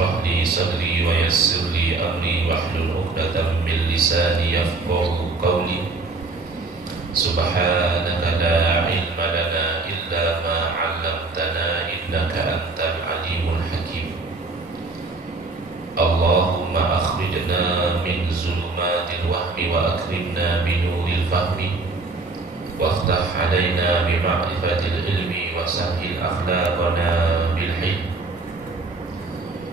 اشرح لي صدري ويسر لي أمري واحلل عقدة من لساني يفقهوا قولي سبحانك لا علم لنا إلا ما علمتنا إنك أنت العليم الحكيم اللهم أخرجنا من ظلمات الوهم وأكرمنا بنور الفهم وافتح علينا بمعرفة العلم وسهل أخلاقنا بالحلم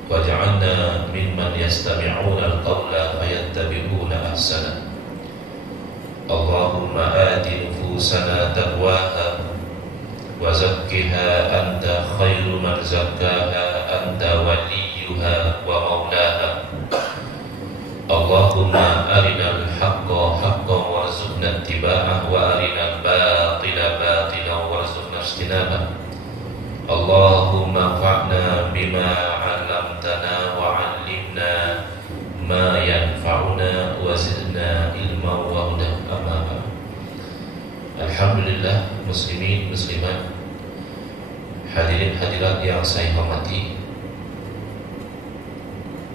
واجعلنا ممن يستمعون القول فيتبعون أحسنه اللهم آت نفوسنا تقواها وزكها أنت خير من زكاها أنت وليها ومولاها اللهم أرنا الحق حقا وارزقنا اتباعه وأرنا الباطل باطلا وارزقنا اجتنابه اللهم انفعنا بما علمتنا وعلمنا ما ينفعنا وزدنا علما وهدى أما بعد. Alhamdulillah muslimin muslimat, hadirin hadirat yang saya hormati,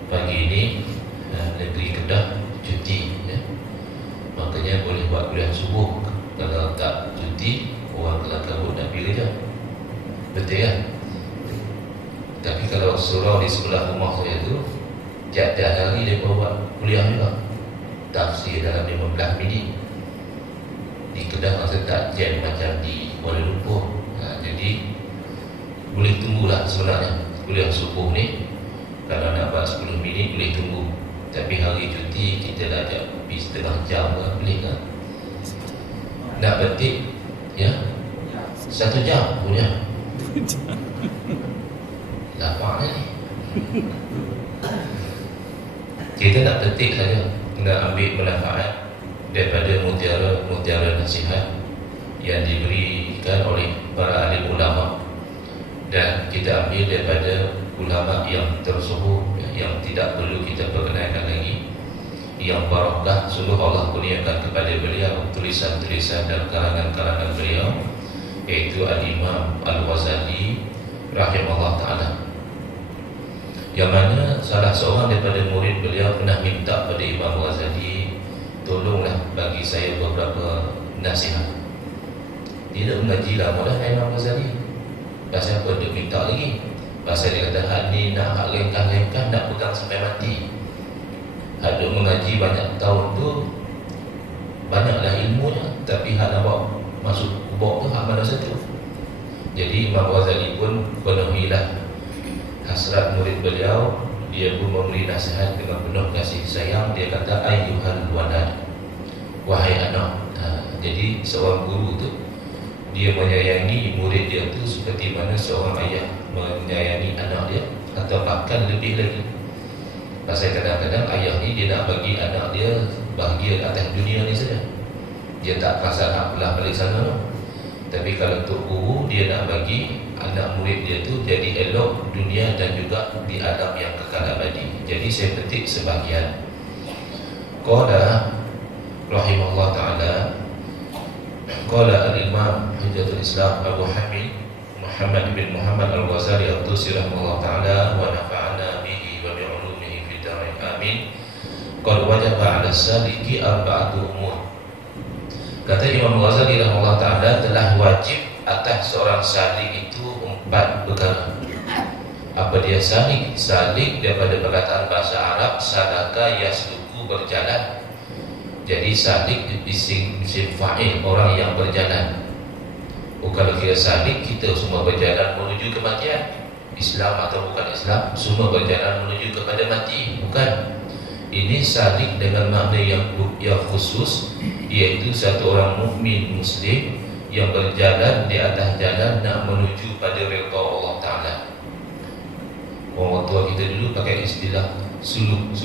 pagi ini negeri Kedah cuti ya. Makanya boleh buat kuliah subuh. Kalau tak cuti, orang kelah kabut nak pergi kerja. Betul kan? Tapi kalau surau di sebelah rumah saya tu tiap-tiap hari dia buat kuliah juga, tafsir dalam 15 minit. Di Kedah masa tak jam macam di Kuala Lumpur. Jadi boleh tunggulah sebenarnya kuliah subuh ni. Kalau nak buat 10 minit boleh tunggu. Tapi hari cuti kita dah ajak pergi setengah jam lah, boleh kan? Nak petik ya 1 jam punya. Lapar ni. Kita nak petik saja, nak ambil manfaat daripada mutiara nasihat yang diberikan oleh para alim ulama, dan kita ambil daripada ulama yang tersuhur, yang tidak perlu kita perkenalkan lagi, yang barakah sungguh Allah kurniakan kepada beliau tulisan-tulisan dan karangan-karangan beliau, yaitu Al-Imam Al-Ghazali rahimahullah ta'ala, yang mana salah seorang daripada murid beliau pernah minta pada Imam Ghazali, tolonglah bagi saya beberapa nasihat. Dia dah mengaji lama dah Imam Ghazali, pasal apa dia minta lagi? Pasal dia kata hak ni nak hak lengkah-lengkah nak pegang sampai mati. Hak duk mengaji banyak tahun tu banyaklah ilmunya, tapi hak nak bawa masuk kubur tu hak mana satu. Jadi Imam Ghazali pun penuhilah hasrat murid beliau. Dia pun memberi nasihat dengan penuh kasih sayang. Dia kata ayyuhal walad, wahai anak. Jadi seorang guru tu dia menyayangi murid dia tu seperti mana seorang ayah menyayangi anak dia, atau bahkan lebih lagi. Pasal kadang-kadang ayah ni dia nak bagi anak dia bahagia atas dunia ni saja, dia tak perasan nak belah balik sana no. Tapi kalau untuk guru, dia nak bagi anak murid dia tu jadi elok dunia dan juga di alam yang kekal abadi. Jadi saya petik sebahagian. Qala rahimahullah ta'ala, qala al-imam Hujjatul Islam Abu Hamid Muhammad bin Muhammad Al-Ghazali At-Tusi rahimahullah ta'ala wa nafa'ana bihi wa bi'ulumihi fid dharain amin. Qad wajaba 'ala saliki arba'atu umur. Kata Imam Ghazali rahimahullah ta'ala, telah wajib atas seorang salik itu 4 perkara. Apa dia salik? Salik daripada perkataan bahasa Arab salaka yasluku, berjalan. Jadi salik isim fa'il, orang yang berjalan. Kalau kira salik, kita semua berjalan menuju kematian. Islam atau bukan Islam, semua berjalan menuju kepada mati. Bukan. Ini salik dengan makna yang khusus, iaitu satu orang mukmin muslim yang berjalan di atas jalan nak menuju pada redha Allah Ta'ala. Orang tua kita dulu pakai istilah suluk.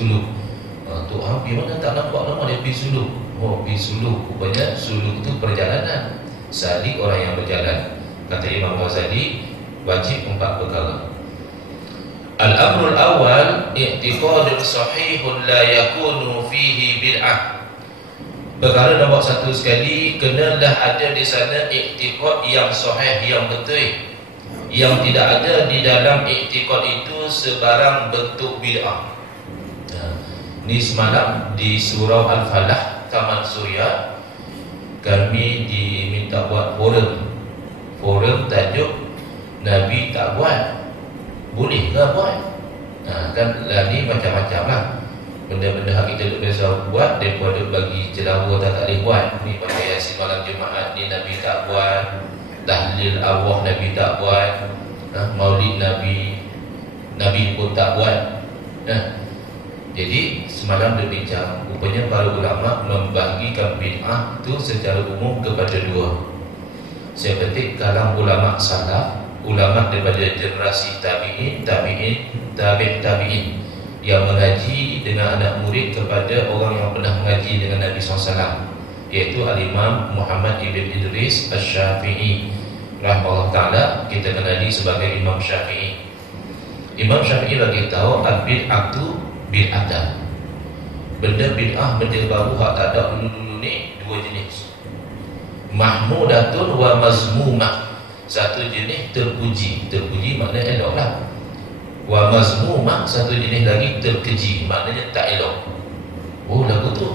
Tuhan pergi mana tak nampak nama dia pergi suluk. Oh, pergi suluk. Rupanya suluk itu perjalanan. Salik orang yang berjalan. Kata Imam Ghazali, wajib 4 perkara. Al-amrul awal i'tiqadun sahihun la yakunu fihi bid'ah. Perkara nombor 1 sekali, kenalah ada di sana i'tiqad yang sahih, yang betul. yang tidak ada di dalam i'tiqad itu sebarang bentuk bid'ah. Ini semalam di surau Al-Falah Taman Suria kami diminta buat forum tajuk Nabi tak buat, boleh ke buat? Kan ni macam-macam lah benda-benda hak kita duk biasa buat, mereka duk bagi celawa tak boleh buat. Ni pakai Yasin malam Jumaat ni Nabi tak buat, tahlil arwah Nabi tak buat, maulid Nabi pun tak buat. Jadi semalam berbincang, rupanya para ulama membahagikan bid'ah itu secara umum kepada dua. Saya petik kalang ulama salaf, ulama daripada generasi tabi'in yang mengaji dengan anak murid kepada orang yang pernah mengaji dengan Nabi SAW, iaitu Al-Imam Muhammad Ibn Idris Asy-Syafi'i rahimahullah ta'ala, kita kenali sebagai Imam Syafi'i. Imam Syafi'i bagi tahu al-bid'atu bid'atan. Benda bid'ah, benda baru hak tak ada dulu-dulu ni dua jenis, mahmudatun wa mazmumah. Satu jenis terpuji maknanya elok lah. Wa mazmumah, satu jenis lagi terkeji, maknanya tak elok. Oh, lagu tu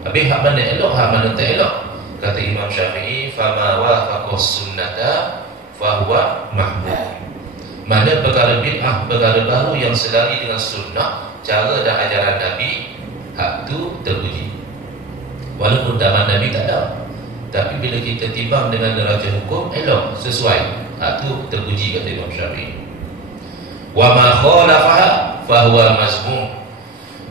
habis hak mana elok, hak mana tak elok. Kata Imam Syafi'i, fama wafaqas sunnata fahuwa mahmud. Mana perkara bid'ah, perkara baru yang selari dengan sunnah, cara dan ajaran Nabi, hak tu terpuji. Walaupun zaman Nabi tak ada, tapi bila kita timbang dengan neraca hukum, elok, sesuai, hak tu terpuji, kata Imam Syafi'i. Wa ma khalafaha fahuwa mazmum.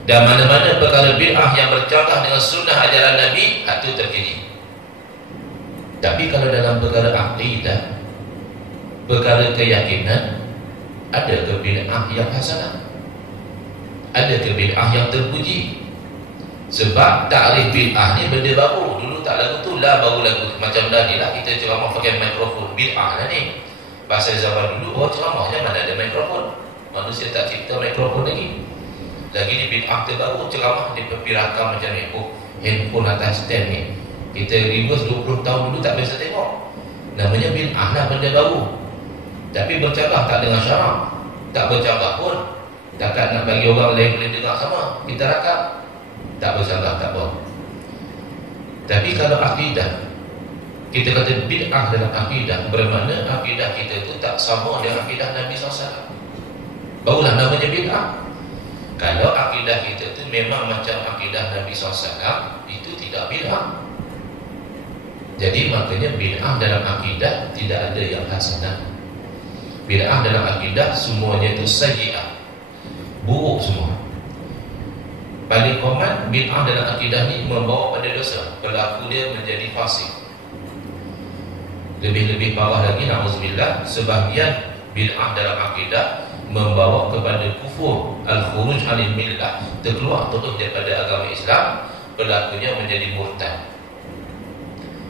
Dan mana-mana perkara bid'ah yang bercanggah dengan sunnah ajaran Nabi, hak tu terkeji. Tapi kalau dalam perkara aqidah, perkara keyakinan, ada ke bid'ah yang hasanah, ada ke bid'ah yang terpuji. Sebab takrif bid'ah ni benda baru. Dulu tak lagu tu lah, baru lagu macam tadi lah kita ceramah pakai mikrofon, bid'ah lah ni. Pasal zaman dulu ceramahnya mana ada mikrofon, manusia tak cipta mikrofon lagi. Lagi ni bid'ah terbaru, ceramah diperpirakkan macam ni. Handphone atas stand ni, kita reverse 20 tahun dulu tak biasa tengok. Namanya bid'ah lah, benda baru. Tapi bercanggah tak dengan syarak, tak bercanggah pun takkan nak bagi orang lain boleh dengar sama, kita rakam, tak bercanggah, tak apa. Tapi kalau akidah, kita kata bid'ah dalam akidah, bermakna akidah kita itu tak sama dengan akidah Nabi SAW, barulah namanya bid'ah. Kalau akidah kita itu memang macam akidah Nabi SAW, itu tidak bid'ah. Jadi maknanya bid'ah dalam akidah tidak ada yang hasanah. Bid'ah dalam akidah semuanya itu sayyi'ah, buruk semua. Paling common bid'ah dalam akidah ni membawa pada dosa, pelaku dia menjadi fasik. Lebih-lebih parah lagi, na'udzubillah, sebahagian bid'ah dalam akidah membawa kepada kufur, al-khuruj 'anil millah, terkeluar terus daripada agama Islam, pelakunya menjadi murtad.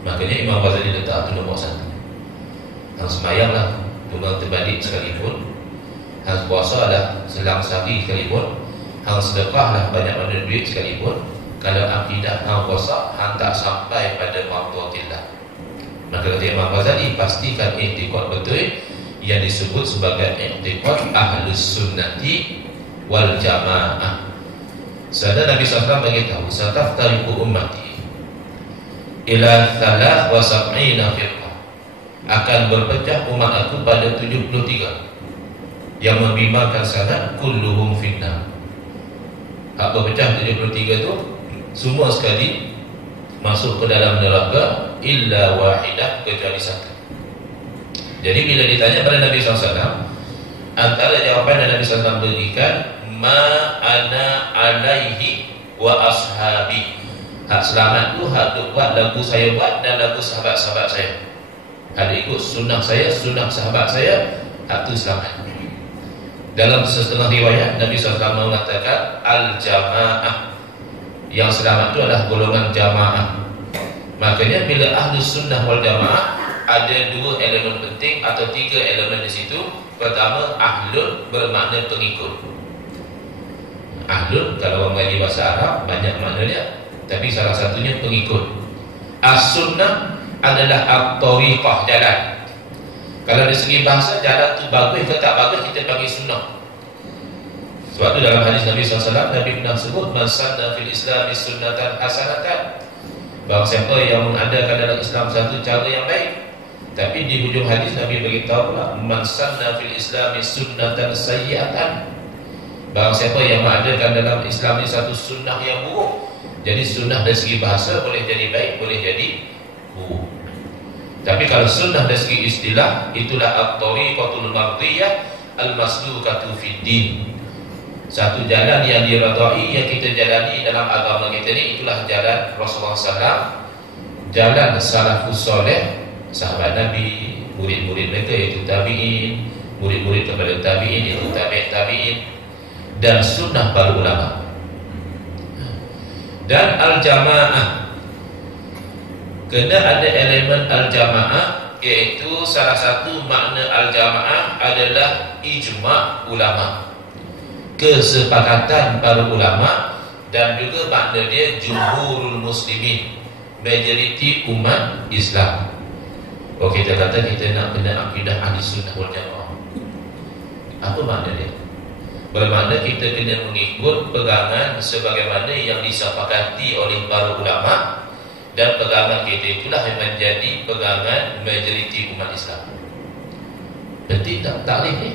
Makanya Imam Ghazali letak tu nombor 1. Hang sembahyang lah tunggang terbalik sekalipun, hang puasa lah selang sehari sekalipun, hang sedekah lah banyak mana duit sekalipun, kalau akidah hang rosak, hang tak sampai pada mardhatillah. Maka kata Imam Ghazali, pastikan i'tiqad betul yang disebut sebagai i'tiqad ahlus sunnati wal jamaah. Sedang Nabi SAW beritahu, sataftariqu ummati ila 73 firqah, akan berpecah umat aku pada 73 yang membimbangkan sangat, kulluhum finnar. Hak berpecah 73 tu semua sekali masuk ke dalam neraka, illa wahidah, kecuali satu. Jadi bila ditanya pada Nabi SAW, antara jawapan yang Nabi SAW berikan, ma ana alaihi wa ashabi. Hak selamat tu hak duk buat lagu saya buat dan lagu sahabat-sahabat saya. Hak ikut sunnah saya, sunnah sahabat saya, hak tu selamat. Dalam setengah riwayat Nabi SAW mengatakan al-jamaah, yang selamat itu adalah golongan jamaah. Makanya bila ahli sunnah wal jamaah, ada dua elemen penting atau tiga elemen di situ. Pertama, ahlul bermakna pengikut. Ahlul kalau orang mengaji bahasa Arab banyak maknanya, tapi salah satunya pengikut. As-sunnah adalah at-tariqah, jalan. Kalau dari segi bahasa jalan tu bagus ke tak bagus, kita panggil sunnah. Sebab tu dalam hadis Nabi SAW, Nabi pernah sebut man sanna fil Islam sunnatan hasanatan, bahawa siapa yang mengadakan dalam Islam satu cara yang baik. Tapi di hujung hadis Nabi beritahu pula man sanna fil Islam sunnatan sayyi'atan, bahawa siapa yang mengadakan dalam Islam ini satu sunnah yang buruk. Jadi sunnah dari segi bahasa boleh jadi baik, boleh jadi buruk. Tapi kalau sunnah dari segi istilah, itulah at-tariqatul mardiyah al-maslukatu fid din. Satu jalan yang diridai, yang kita jalani dalam agama kita ni, itulah jalan Rasulullah SAW, jalan salafus soleh, sahabat Nabi, murid-murid mereka iaitu tabi'in, murid-murid kepada tabi'in iaitu tabi'in, dan sunnah para ulama. Dan al-jamaah, kena ada elemen al-jamaah, iaitu salah satu makna al-jamaah adalah ijma' ulama, kesepakatan para ulama, dan juga makna dia jumhurul muslimin, majoriti umat Islam. Oh, kita kata kita nak kena akidah ahli sunnah wal jamaah. Apa makna dia? Bermakna kita kena mengikut pegangan sebagaimana yang disepakati oleh para ulama, dan pegangan kita itulah yang menjadi pegangan majoriti umat Islam. Penting tak taklif ni?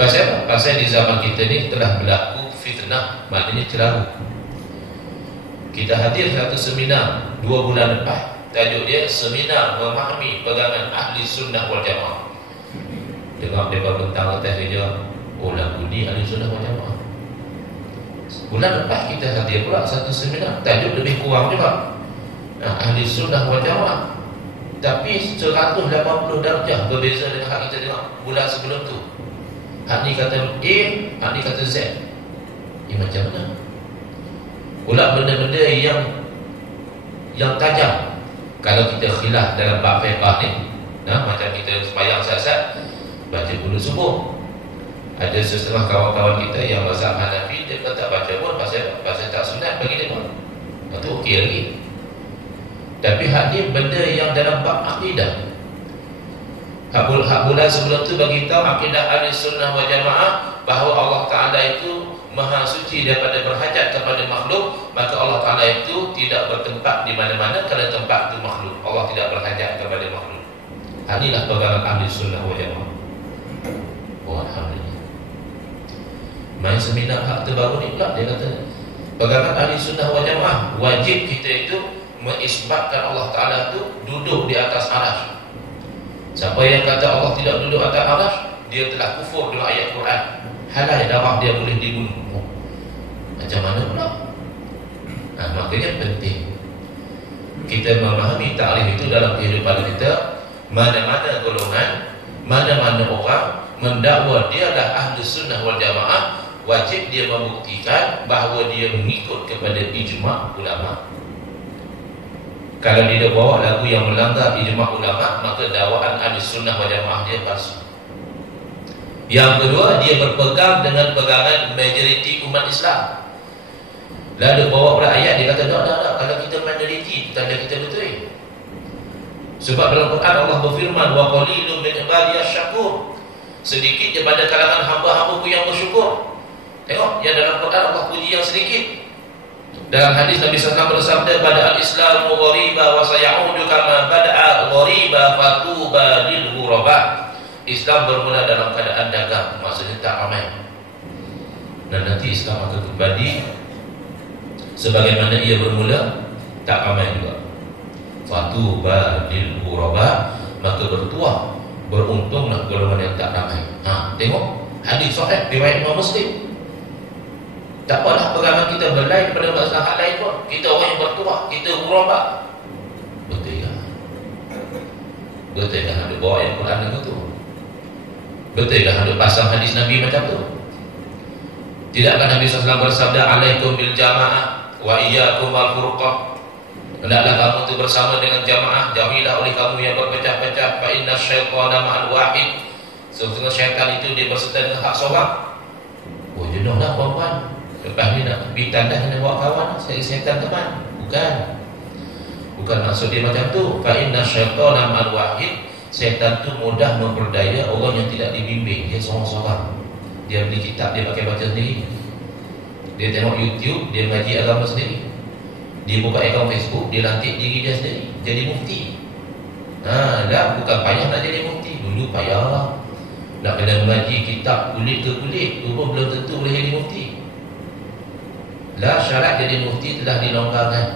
Pasal apa? Pasal di zaman kita ni telah berlaku fitnah, maknanya celaru. Kita hadir satu seminar 2 bulan lepas, tajuk dia seminar memahami pegangan ahli sunnah wal jamaah. Dengar mereka bentang atas saja, oh lagu ni ahli sunnah wal jamaah. Bulan lepas kita hadir pula satu seminar, tajuk lebih kurang juga, ahli sunnah wal jamaah, tapi 180 darjah berbeza dengan hak kita dengar bulan sebelum tu. Hak ni kata A, hak ni kata Z. Macam mana? Pula benda-benda yang tajam, kalau kita khilaf dalam bab fiqh ni, macam kita sembahyang sat-sat, baca dulu subuh. Ada setengah kawan-kawan kita yang mazhab Hanafi, dia kata tak baca pun pasal tak sunat bagi dia pun. Itu okey lagi. Tapi hak ni benda yang dalam bab akidah. Hak bulan sebelum tu bagi tahu akidah ahli sunnah wal jamaah bahawa Allah Ta'ala itu maha suci daripada berhajat kepada makhluk, maka Allah Ta'ala itu tidak bertempat di mana-mana kerana tempat itu makhluk. Allah tidak berhajat kepada makhluk. Inilah pegangan ahli sunnah wal jamaah. Oh, alhamdulillah. Main seminar hak terbaru ni pula dia kata pegangan ahli sunnah wal jamaah, wajib kita itu mengisbatkan Allah Ta'ala itu duduk di atas arasy. Siapa yang kata Allah tidak duduk atas arasy, dia telah kufur dengan ayat Quran. Halal darah dia boleh dibunuh. Macam mana pula? Makanya penting kita memahami takrif itu dalam kehidupan kita. Mana-mana golongan, mana-mana orang mendakwa dia adalah ahli sunnah wal jamaah, wajib dia membuktikan bahawa dia mengikut kepada ijma' ulama. Kalau dia bawa lagu yang melanggar ijma' ulama, maka dakwaan ahli sunnah wal jamaah dia palsu. Yang kedua, dia berpegang dengan pegangan majoriti umat Islam. Lalu bawa pula ayat, dia kata tak, kalau kita minoriti, tanda kita betul. Sebab dalam Quran Allah berfirman, wa qalilun min ibadiyas syakur, sedikit daripada kalangan hamba-hambaku yang bersyukur. Tengok, yang dalam Quran Allah puji yang sedikit. Dalam hadis Nabi SAW bersabda, bada al-islamu ghariba wa sayaudu kama bada'a ghariba fatuba lil ghuraba. Islam bermula dalam keadaan dagang, maksudnya tak ramai, dan nanti Islam akan kembali sebagaimana ia bermula, tak ramai juga. Fatuba lil ghuraba, maka bertuah, beruntunglah golongan yang tak ramai. Tengok hadis sahih riwayat Imam Muslim. Tak apalah pegangan kita berlain daripada masalah lain pun, kita orang yang bertuah, kita ghuraba. Betul kan? Betul kan ada bawa ayat Quran dengan tu? Betul kan ada pasang hadis Nabi macam tu? Tidakkah Nabi SAW bersabda, alaikum bil jamaah wa iyyakum wal furqah, hendaklah kamu itu bersama dengan jamaah, jauhilah oleh kamu yang berpecah-pecah. Fa inna syaitana ma'al wahid, sesungguhnya syaitan itu dia berserta dengan hak seorang. Oh, jenuh dah puan-puan, lepas ni nak pergi tandas dengan bawa kawan, saya syaitan teman. Bukan maksud dia macam tu. Fa inna syaitana ma'al wahid, Syaitan tu mudah memperdaya orang yang tidak dibimbing. Dia seorang-seorang, dia beli kitab, dia pakai baca sendiri, dia tengok YouTube, dia ngaji agama sendiri, dia buka akaun Facebook, dia lantik diri dia sendiri jadi mufti. Dah bukan payah nak jadi mufti. Dulu payah nak kena mengaji kitab kulit ke kulit, tu pun belum tentu boleh jadi mufti. Lah syarat jadi mufti telah dilonggarkan.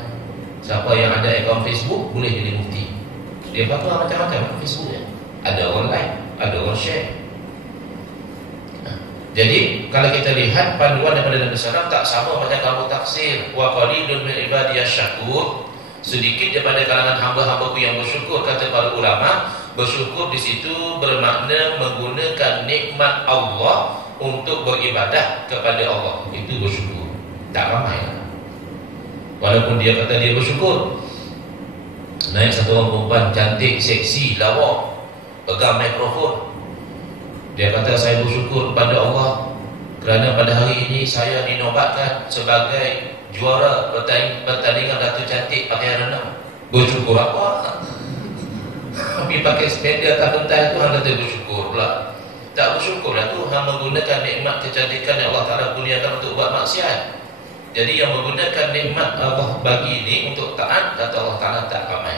Siapa yang ada akaun Facebook boleh jadi mufti. Dia pakai macam-macam Facebook dia. Ada orang like, ada orang share. Jadi kalau kita lihat panduan daripada Nabi SAW tak sama macam kamu tafsir. Wa qalilun min ibadiyasy syakur. Sedikit daripada kalangan hamba-hambaku yang bersyukur, kata para ulama. Bersyukur di situ bermakna menggunakan nikmat Allah untuk beribadah kepada Allah. Itu bersyukur. Tak ramai lah. Walaupun dia kata dia bersyukur, naik satu orang perempuan cantik, seksi, lawa, pegang mikrofon, dia kata saya bersyukur kepada Allah kerana pada hari ini saya dinobatkan sebagai juara pertandingan Ratu Cantik pakaian renang. Bersyukur apa? Tapi pakai sepeda tak bentai tu hang kata bersyukur pula. Tak bersyukur lah tu, hang menggunakan nikmat kecantikan yang Allah Ta'ala kurniakan untuk buat maksiat. Jadi yang menggunakan nikmat Allah bagi ini untuk taat, kata Allah Ta'ala tak ramai.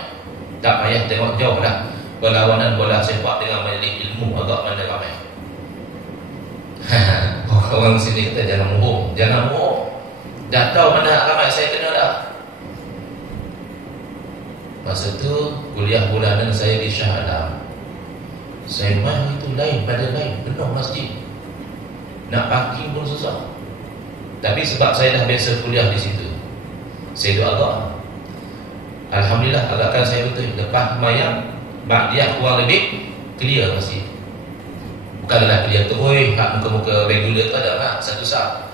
Tak payah tengok jauh lah. Perlawanan bola sepak dengan majlis ilmu agak mana ramai. Orang sini kata jangan bohong. Jangan bohong. Dah tahu mana ramai, saya kenal dah. Masa tu kuliah bulanan saya di Shah Alam. Saya main itu lain pada lain, penuh masjid. Nak parking pun susah. Tapi sebab saya dah biasa kuliah di situ, saya doa. Alhamdulillah agakkan saya betul. Lepas mayang ba'diyah kurang lebih clear masjid. Bukanlah clear terus hak muka-muka regular tu ada lah satu saat.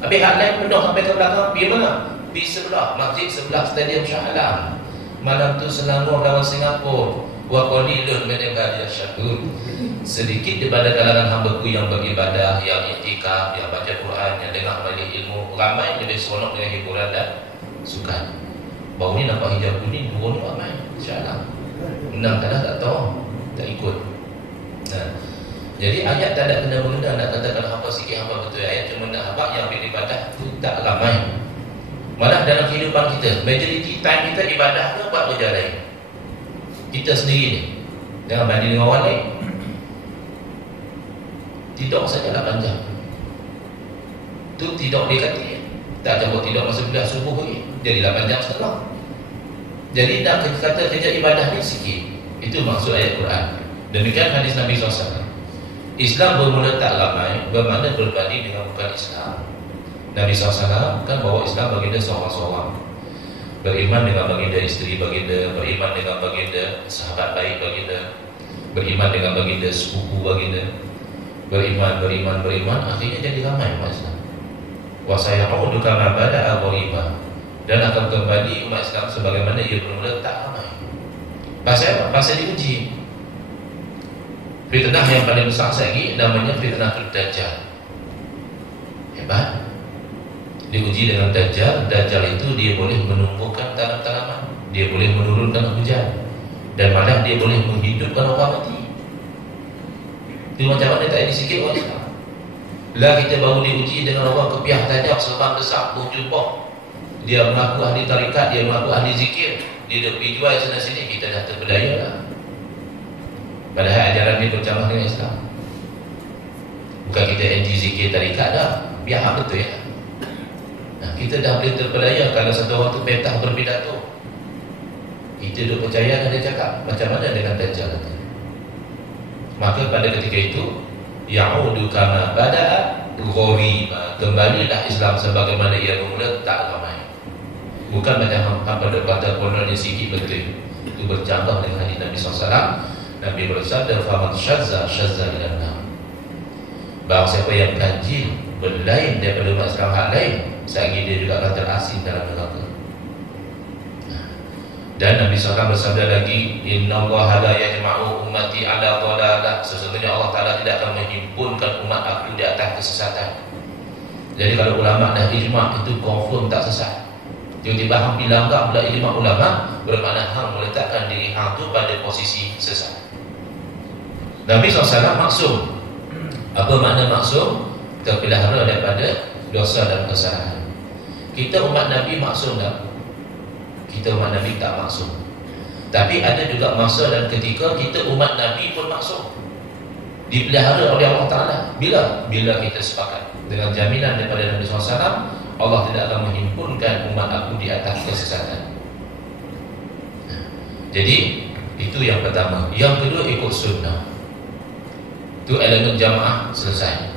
Habis hak lain penuh sampai ke belakang. Pergi mana? Pergi sebelah masjid, sebelah stadium Shah Alam. Malam tu Selangor lawan Singapura. Wa qalilun min ibadiyasy syakur. Sedikit daripada kalangan hamba-Ku yang beribadah, yang iktikaf, yang baca Quran, yang dengar majlis ilmu. Ramai lebih seronok dengan hiburan dan sukan. Baru ni nampak hijab kuning, turun ramai. InsyaAllah. Menang tak tahu, tak ikut. Jadi ayat tak ada kena-mengena nak katakan hamba sikit, hamba betul. Ayat cuma nak hamba yang beribadah tu tak ramai. Malah dalam kehidupan kita, majority time kita ibadah ke buat kerja lain. Kita sendiri ni, jangan banding dengan orang lain. Tidur sajalah panjang. Tu tidur dia kata tak jauh tidur masa bila subuh lagi, jadi 8 jam setengah. Jadi nak kata kerja ibadah ni sikit. Itu maksud ayat Quran. Demikian hadis Nabi SAW. Islam bermula tak ramai, bermakna berbanding dengan bukan Islam. Nabi SAW kan bawa Islam baginda seorang-seorang. Beriman dengan baginda isteri baginda, beriman dengan baginda sahabat baik baginda, beriman dengan baginda sepupu baginda, beriman, akhirnya jadi ramai umat Islam. Wa sayaudu kama bada'a ghariba, dan akan kembali umat Islam sebagaimana ia bermula tak ramai. Pasal apa? Pasal diuji. Fitnah yang paling besar lagi namanya fitnatul Dajjal. Hebat. Diuji dengan Dajjal. Dajjal itu dia boleh menumbuhkan tanam-tanaman, dia boleh menurunkan hujan, dan malah dia boleh menghidupkan orang mati. Itu macam mana tak ada sikit orang Islam. Lah kita baru diuji dengan orang kepiah tajam, serban besar, berjubah. Dia mengaku ahli tarikat, dia mengaku ahli zikir, dia dah pergi jual sana sini, kita dah terpedaya lah. Padahal ajaran dia bercamah dengan Islam. Bukan kita anti zikir tarikat dah, biar betul ya. Kita dah boleh terpedaya kalau satu orang tu petah berpidato. Kita duk percaya dan dia cakap macam mana dengan Dajjal tu. Maka pada ketika itu ya'udu kama bada'a ghariba, kembalilah Islam sebagaimana ia bermula tak ramai. Bukan macam apa pada kata kononnya sikit betul. Itu bercanggah dengan hadis Nabi SAW. Nabi bersabda faman syazza ila nar. Bahawa siapa yang ganjil berlain daripada umat Islam hak lain, selagi dia juga akan terasing dalam neraka. Dan Nabi SAW bersabda lagi, Inna Allah la yajma'u ummati ala dhalalah. Sesungguhnya Allah Ta'ala tidak akan menghimpunkan umat aku di atas kesesatan. Jadi kalau ulama dah ijma' itu confirm tak sesat. Tiba-tiba hang dilanggar pula ijma' ulama, bermakna hang meletakkan diri hang tu pada posisi sesat. Nabi SAW maksum. Apa makna maksum? Terpelihara daripada dosa dan kesalahan. Kita umat Nabi maksum tak? Kita umat Nabi tak maksum. Tapi ada juga masa dan ketika kita umat Nabi pun maksum, dipelihara oleh Allah Ta'ala. Bila kita sepakat dengan jaminan daripada Nabi SAW, Allah tidak akan menghimpunkan umat aku di atas kesesatan. Jadi itu yang pertama. Yang kedua, ikut sunnah. Itu elemen jamaah selesai.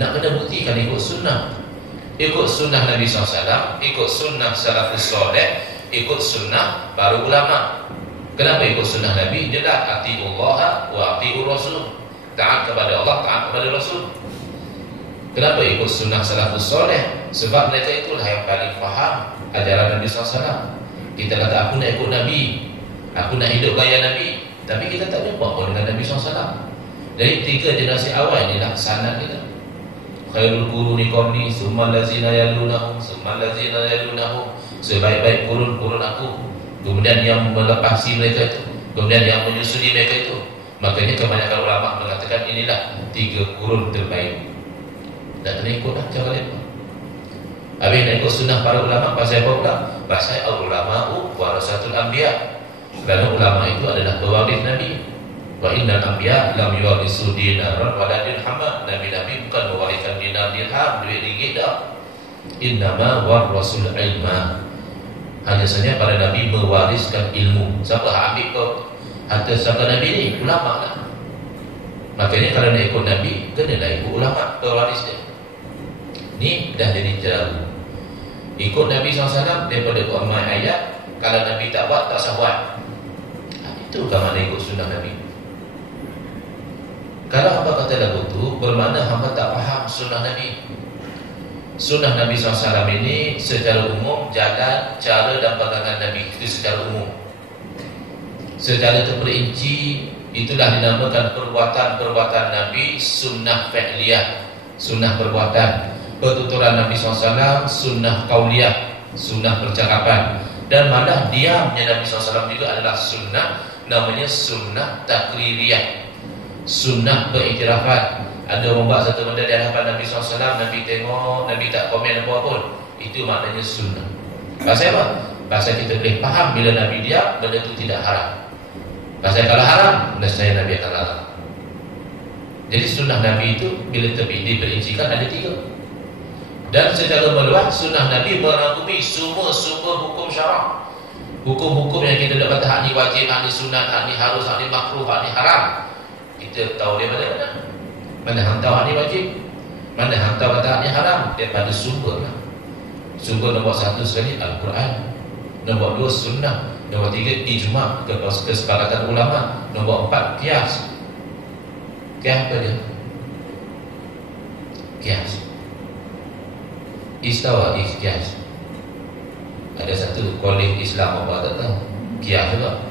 Nak kena buktikan ikut sunnah. Ikut sunnah Nabi SAW, ikut sunnah salafus soleh, ikut sunnah para ulama. Kenapa ikut sunnah Nabi? Jelas, atiullah wa atiur rasul. Taat kepada Allah, taat kepada Rasul. Kenapa ikut sunnah salafus soleh? Sebab mereka itulah yang paling faham ajaran Nabi SAW. Kita kata aku nak ikut Nabi, aku nak hidup gaya Nabi, tapi kita tak jumpa pun dengan Nabi SAW. Dari 3 generasi awal inilah sanad kita. Khairul quruni qarni, summal ladzina yalunahum, summal ladzina yalunahum. Sebaik-baik kurun aku, kemudian yang melepasi mereka itu, kemudian yang menyusuli mereka itu. Makanya kebanyakan ulama mengatakan inilah 3 kurun terbaik. Dan kena ikutlah cara mereka. Habis nak ikut sunnah para ulama, pasal apa pula? Pasal al-ulama'u warasatul anbiya. Kerana ulama itu adalah pewaris Nabi. Wa innal anbiya lam yuwarisu dinaran wala dirham. Nabi-nabi bukan mewariskan dinar dirham, duit ringgit dah. Innama warasul ilma. Hanya saja para nabi mewariskan ilmu. Siapa ambil ke harta saka Nabi ni? Ulama lah. Makanya kalau nak ikut Nabi, kenalah ikut ulama, pewaris dia. Ni dah jadi cara. Ikut Nabi SAW daripada Quran ayat. Kalau Nabi tak buat, tak usah buat. Itu kan makna ikut sunnah Nabi. Kalau hamba kata lagu tu, bermakna hamba tak faham sunnah Nabi. Sunnah Nabi SAW ini secara umum jalan, cara dan pegangan Nabi. Itu secara umum. Secara terperinci, itulah dinamakan perbuatan-perbuatan Nabi sunnah fi'liyah, sunnah perbuatan. Pertuturan Nabi SAW sunnah qauliyah, sunnah percakapan. Dan malah diamnya Nabi SAW juga adalah sunnah, namanya sunnah takririyah, sunnah periktirafan. Ada orang buat satu benda di hadapan Nabi SAW, Nabi tengok, Nabi tak komen apa pun, itu maknanya sunnah. Pasal apa? Pasal kita boleh faham bila Nabi diam, benda itu tidak haram. Pasal kalau haram, nescaya Nabi akan larang. Jadi sunnah Nabi itu bila diperincikan ada 3. Dan secara meluas sunnah Nabi merangkumi semua sumber hukum syarak. Hukum-hukum yang kita nak kata hak ni wajib, hak ni sunat, hak ni harus, hak ni makruh, hak ni haram, kita tahu dia mana-mana. Mana hang tahu hak ni wajib, mana hang tahu kata hak ni haram, daripada sumber lah. Sumber nombor 1 sekali Al-Quran, nombor 2 sunnah, nombor 3 ijma', kesepakatan ulama, nombor 4 qiyas. Qiyas apa dia? Qiyas istawa qiyas. Ada satu kolej Islam apa tak tahu, qiyas juga.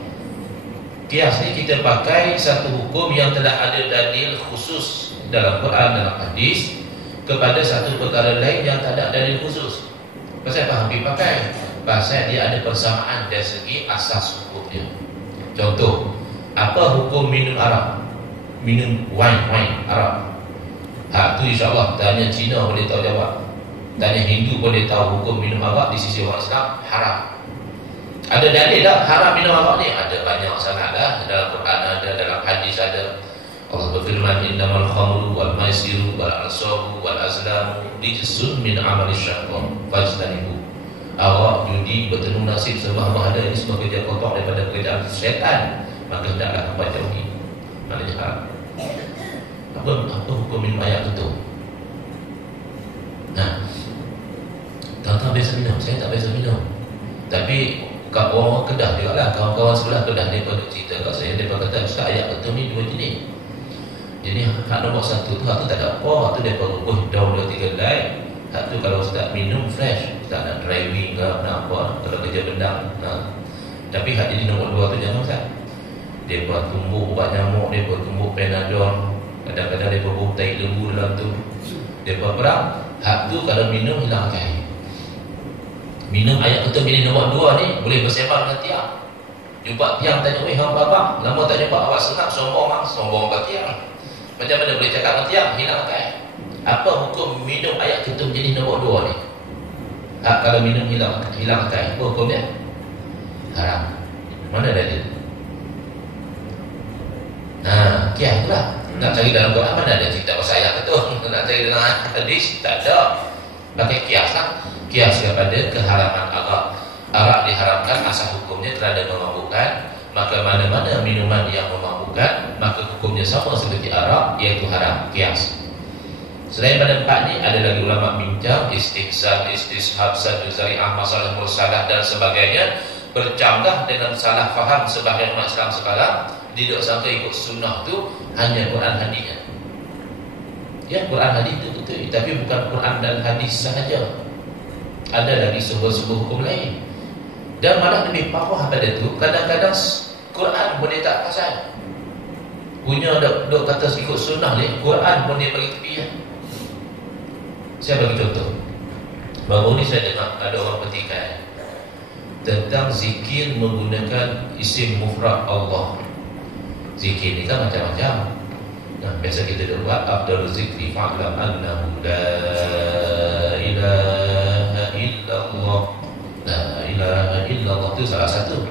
Qiyas ni kita pakai satu hukum yang telah ada dalil khusus dalam Quran, dalam hadis, kepada satu perkara lain yang tak ada dalil khusus. Pasal apa hampir pakai? Pasal dia ada persamaan dari segi asas hukumnya. Contoh, apa hukum minum arak? Minum wine Arab. Hak tu insya-Allah tanya Cina boleh tahu jawab. Tanya Hindu boleh tahu hukum minum arak di sisi orang Islam haram. Ada dalil tak haram minum arak ni? Ada banyak sangat dah. Dalam Quran ada, dalam hadis ada. Allah berfirman, innamal khamru wal maisiru wal ansabu wal azlamu rijsun min amali syaitan fajtanibu. Arak, judi, bertemu nasib, sembah berhala, ini semua kerja kotor daripada kerjaan syaitan, maka hendaklah hamba jauhi. Maknanya haram. Apa hukum minum air itu? Nah, tuan-tuan biasa minum, saya tak biasa minum. Tapi orang Kedah juga lah, kawan-kawan sebelah Kedah mereka cerita kat saya, mereka kata Ustaz, ayat betul ni 2 jenis. Jadi hak nombor 1 tu, hak tu tak ada apa, hak tu mereka rubuh daun 2-3 helai. Hak tu kalau Ustaz minum fresh, Ustaz nak driving ke, nak apa, kalau kerja bendang. Tapi hak jadi nombor 2 tu jangan Ustaz. Dia buat tumbuk ubat nyamuk, dia buat tumbuk Panadol, kadang-kadang dia buat tai lembu dalam tu, dia buat perang. Hak tu kalau minum hilang cair. Minum air ketum ini nombor 2 ni boleh bersembang dengan tiap. Jumpa tiang tanya, "Weh hang babak, lama tak jumpa, awak senang sombong hang, sombong ke tiang." Macam mana boleh cakap dengan tiang? Hilang akal. Apa hukum minum air ketum jadi nombor 2 ni? Kalau minum hilang akal, apa hukumnya? Haram. Mana dalil? Kias pula. Nak cari dalam Quran mana ada cerita pasal ayat ketum? Nak cari dalam hadis tak ada. Pakai kias lah. Kias kepada keharaman arak. Arak diharamkan asal hukumnya terhadap memabukkan. Maka mana-mana minuman yang memabukkan, maka hukumnya sama seperti arak, iaitu haram. Kias. Selain pada 4 ni, ada lagi ulama bincang istihsan, istishab, sadu zari'ah, masalah mursalah dan sebagainya. Bercanggah dengan salah faham sebahagian umat Islam sekarang, tidak sampai ikut sunnah tu hanya Quran hadisnya. Ya, Quran hadis itu betul, tapi bukan Quran dan hadis sahaja. Ada lagi sebuah hukum lain. Dan malah lebih parah pada itu, kadang-kadang Quran pun dia tak pasal. Punya dok kata ikut sunnah ni, Quran pun dia bagi tepi ya. Saya bagi contoh. Baru ni saya dengar ada orang petikan tentang zikir menggunakan isim mufrad Allah. Zikir ni kan macam-macam. Biasa kita buat afdalul zikri fa'lam annahu la ilaha illallah. La ilaha illallah itu salah satu.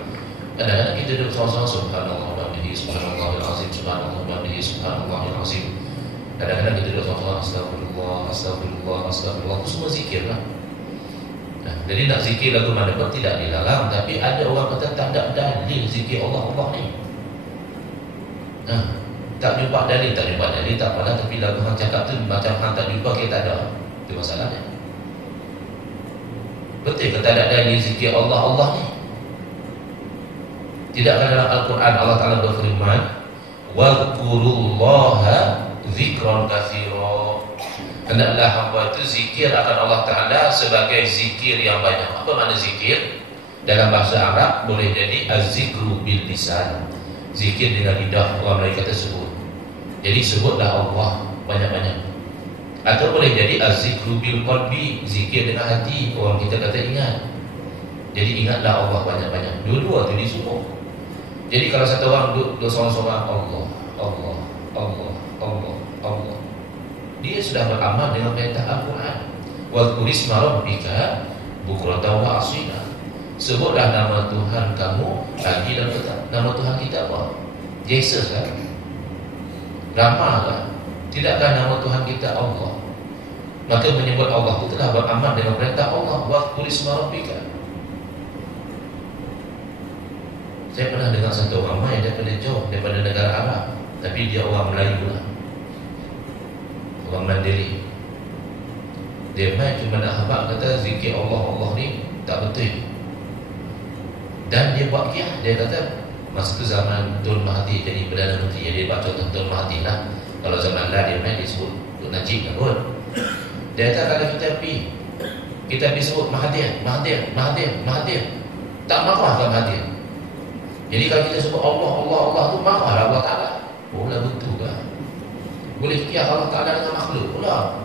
Kadang-kadang kita duduk sama-sama subhanallah wa bihamdihi subhanallahil azim subhanallah wa bihamdihi subhanallahil azim. Kadang-kadang kita duduk sama-sama astagfirullah astagfirullah astagfirullah. Itu semua zikir lah. Jadi nak zikir lagu mana pun tidak dilarang, tapi ada orang kata tak ada dalil zikir Allah ni. Tak jumpa dalil, tak apalah, tapi lagu hang cakap tu macam hang tak jumpa, kita tak ada. Itu masalahnya. Betul ke tak ada dalil zikir Allah ni? Tidakkah dalam Al-Quran Allah Ta'ala berfirman, "Wadhkurullaha dzikran katsira." Hendaklah hamba itu zikir akan Allah Ta'ala sebagai zikir yang banyak. Apa makna zikir? Dalam bahasa Arab boleh jadi az-zikru bil lisan, zikir dengan lidah, orang Melayu kata sebut. Jadi sebutlah Allah banyak-banyak. Atau boleh jadi az-zikru bil qalbi, zikir dengan hati, orang kita kata ingat. Jadi ingatlah Allah banyak-banyak. Dua-dua tu disuruh. Jadi kalau satu orang duduk seorang-seorang Allah, Allah, Allah, Allah, Allah, dia sudah beramal dengan perintah Al-Quran. Wadhkur isma rabbika bukratan wa asila. Sebutlah nama Tuhan kamu pagi dan petang. Nama Tuhan kita apa? Yesus kan? Rama kan? Tidakkah nama Tuhan kita Allah? Maka menyebut Allah itu telah beramal dengan perintah Allah. Wadhkur isma rabbika. Saya pernah dengar satu orang yang daripada jauh, daripada negara Arab, tapi dia orang Melayu lah, orang Mandiri. Dia main cuma nak habaq kata zikir Allah ni tak betul. Dan dia buat kiah. Dia kata masa tu zaman Tun Mahathir jadi Perdana Menteri, dia baca contoh Tun Mahathir lah. Kalau zaman lah dia main disebut Tun Najib lah kot. Dia kata kalau kita pergi sebut Mahathir, tak marah kan Mahathir. Jadi kalau kita sebut Allah tu marahlah Allah Ta'ala. Oh lah betul kan? Boleh kias Allah Ta'ala dengan makhluk pula.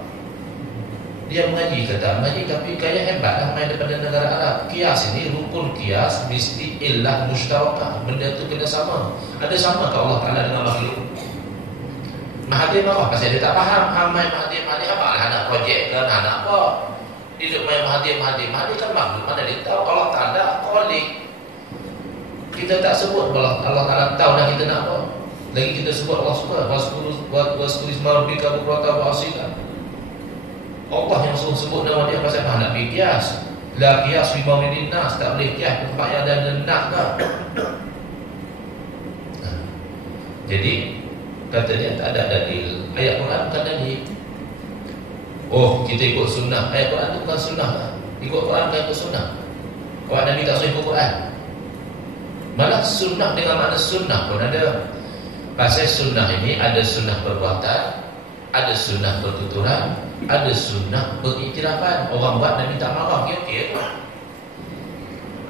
Dia mengaji tapi kaya hebat lah main daripada negara Arab. Kias ini, rukun kias mesti illah mustarakah. Benda tu kena sama. Ada sama ke Allah Ta'ala dengan makhluk? Mahathir marah pasal dia tak faham. Main Mahathir apa lah, anak projek kan, anak apa. Dia duduk main Mahathir kan makhluk. Mana dia tahu Allah Ta'ala khalik. Kita tak sebut Allah Ta'ala tahu dah kita nak apa. Lagi kita sebut Allah suka Waskuru isma rabbika bukratan wa asila. Allah yang suruh sebut nama dia pasal apa? Nak pergi kias. La kias fi mawlidin nas, tak boleh kias tempat yang ada nak dah. Jadi katanya tak ada dalil. Ayat Quran bukan dalil. Oh, kita ikut sunnah. Ayat Quran itu bukan sunnah lah. Ikut Quran bukan ikut sunnah. Kalau Nabi tak suruh ikut Quran. Malah sunnah dengan makna sunnah pun ada. Pasal sunnah ini ada sunnah perbuatan, ada sunnah pertuturan, ada sunnah pengiktirafan. Orang buat Nabi tak marah, kira-kira.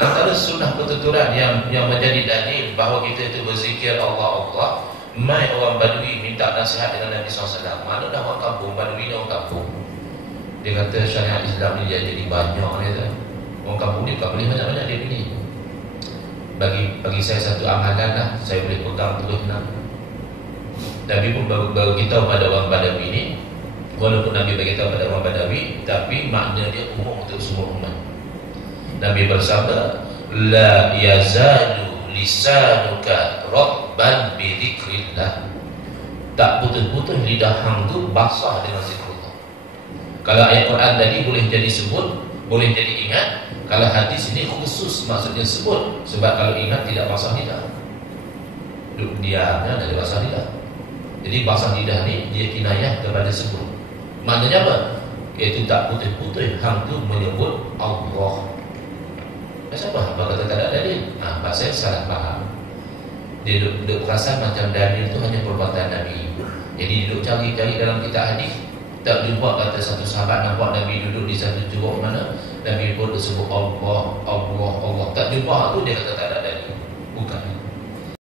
Antara sunnah pertuturan yang menjadi dalil bahawa kita itu berzikir Allah, mai orang Badui minta nasihat dengan Nabi SAW. Mana dah orang kampung, Badui ni orang kampung. Dia kata syariat Islam ni jadi banyak ni tu. Orang kampung ni bukan boleh banyak-banyak dia pilih. bagi saya satu amalan lah, saya boleh pegang terus Nabi. Nabi pun baru kita pada orang Badawi ini, walaupun Nabi beritahu pada orang Badawi, tapi makna dia umum untuk semua umat. Nabi bersabda, la yazalu lisanuka rabban bi dzikrillah. Tak putus-putus lidah hang tu basah dengan zikrullah. Kalau ayat Quran tadi boleh jadi sebut, boleh jadi ingat. Kalau hadis ini khusus maksudnya sebut, sebab kalau ingat tidak basah lidah. Duduk diamnya dari basah lidah. Jadi basah lidah ni dia kinayah kepada sebut. Maknanya apa? Iaitu tak putus-putus hang tu menyebut Allah. Siapa? Apa kata tak ada dalil? Pasal salah faham. Dia duduk perasan macam dalil itu hanya perbuatan Nabi. Jadi duduk cari-cari dalam kitab hadis, tak jumpa kata satu sahabat nampak Nabi duduk di satu curug mana Nabi pun disebut Allah, Allah, Allah. Tak jumpa tu dia kata tak ada dalil. Bukan.